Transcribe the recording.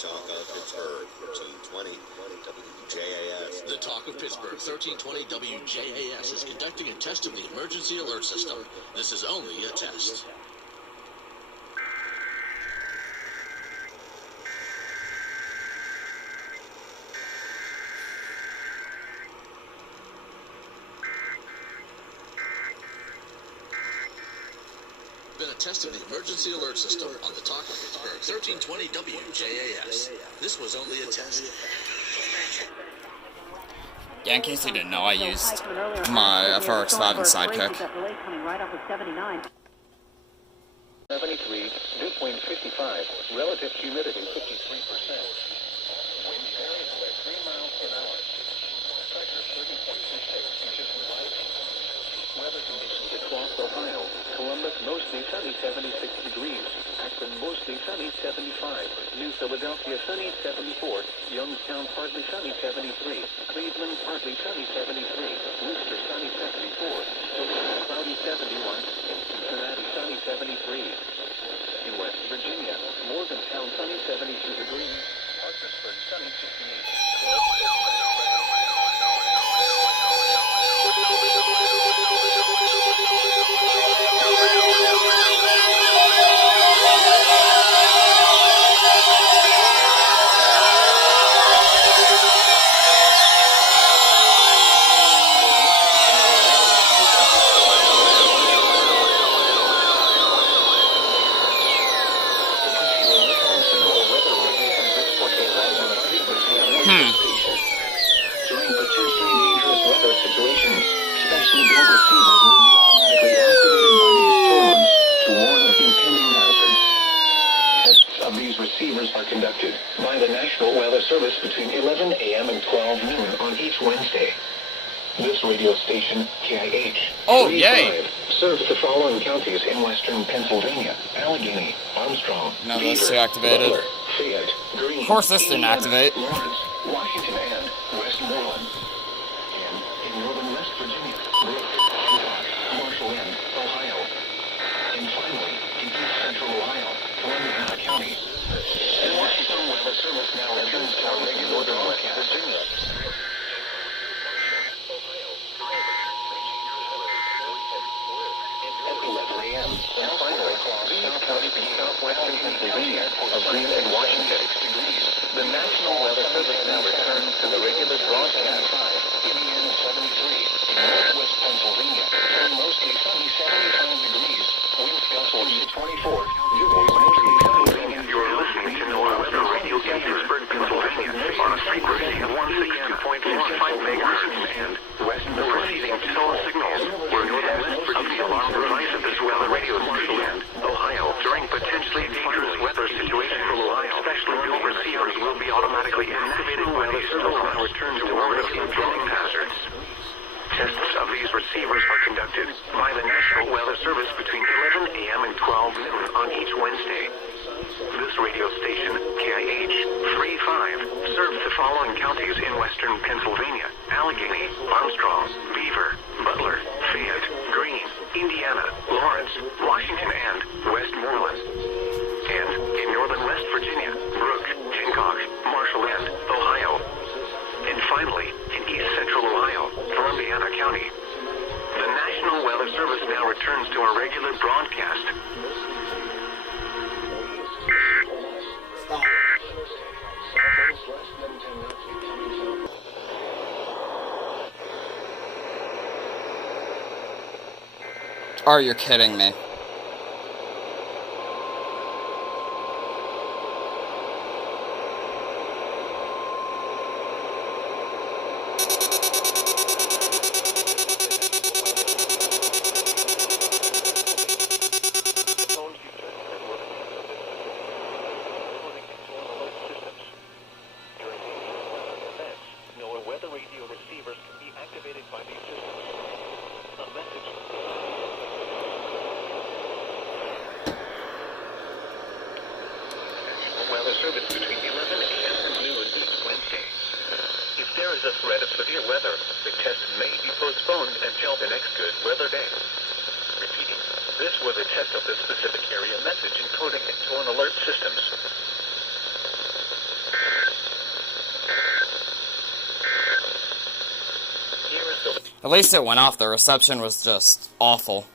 Talk of Pittsburgh, 1320 WJAS. The Talk of Pittsburgh, 1320 WJAS is conducting a test of the emergency alert system. This is only a test. Been a test of the emergency alert system on the Talk of Pittsburgh, 1320 WJAS. This was only a test. Yeah, in case you didn't know, I used my FRX5 and Sidekick. 73, dew point 55, relative humidity 53%. Wind carries at 3 miles per hour. Pressure 30.26 inches from light. Weather conditions across Ohio. Columbus mostly sunny 76 degrees. Akron mostly sunny 75. New Philadelphia sunny 74. Youngstown partly sunny 73. Cleveland partly sunny 73. Worcester sunny 74. Toledo cloudy 71. And Cincinnati sunny 73. In West Virginia, Morgantown sunny 72 degrees. Parkersburg sunny 68. During potentially dangerous weather situations, specially built receivers will be automatically activated by these storms to warn of impending hazards. Tests of these receivers are conducted by the National Weather Service between 11 a.m. and 12 noon on each Wednesday. This radio station, KIH, yay! serves the following counties in western Pennsylvania: Allegheny, Armstrong, Now Beaver, those two activated. Butler, Fayette, Greene, Of course this didn't Indiana, activate. Lawrence, Washington, and Westmoreland. And in northern West Virginia, Brooke, Hancock, Marshall, and Ohio. And finally, in east central Ohio, Columbia County. The Washington Weather Service now returns to our regular northern West Virginia. At 11 a.m. And finally, these counties in southwestern Pennsylvania of Greene and Washington. The National Weather Service now returns to the regular broadcast. Indiana 73. In northwest Pennsylvania, turn mostly sunny 75 degrees. Winds gusts to 24. Dew point mostly sunny. You're listening to NOAA Weather Radio in Pittsburgh, Pennsylvania, on a frequency of 162.45 megahertz and we're receiving tone signals. We're northern West Virginia alarm device of this weather radio station and Ohio. During potentially dangerous weather situations in Ohio, specially built receivers will be automatically activated by these storms now returns to warn of impending hazards. Tests of these receivers are conducted by the National Weather Service between 11 a.m. and 12 noon on each Wednesday. This radio station, KIH 35, serves the following counties in western Pennsylvania: Allegheny, Armstrong, Beaver, Butler, Fayette, Greene, Indiana, Lawrence, Washington, and Westmoreland. And in northern West Virginia, Brooke, Hancock, Marshall, and Ohio. And finally, in east central Ohio, Columbia County. The National Weather Service now returns to our regular broadcast. Oh, you're kidding me. Weather Service between 11 a.m. and noon each Wednesday. If there is a threat of severe weather, the test may be postponed until the next good weather day. Repeating, this was a test of the specific area message encoding and tone alert systems. At least it went off. The reception was just awful.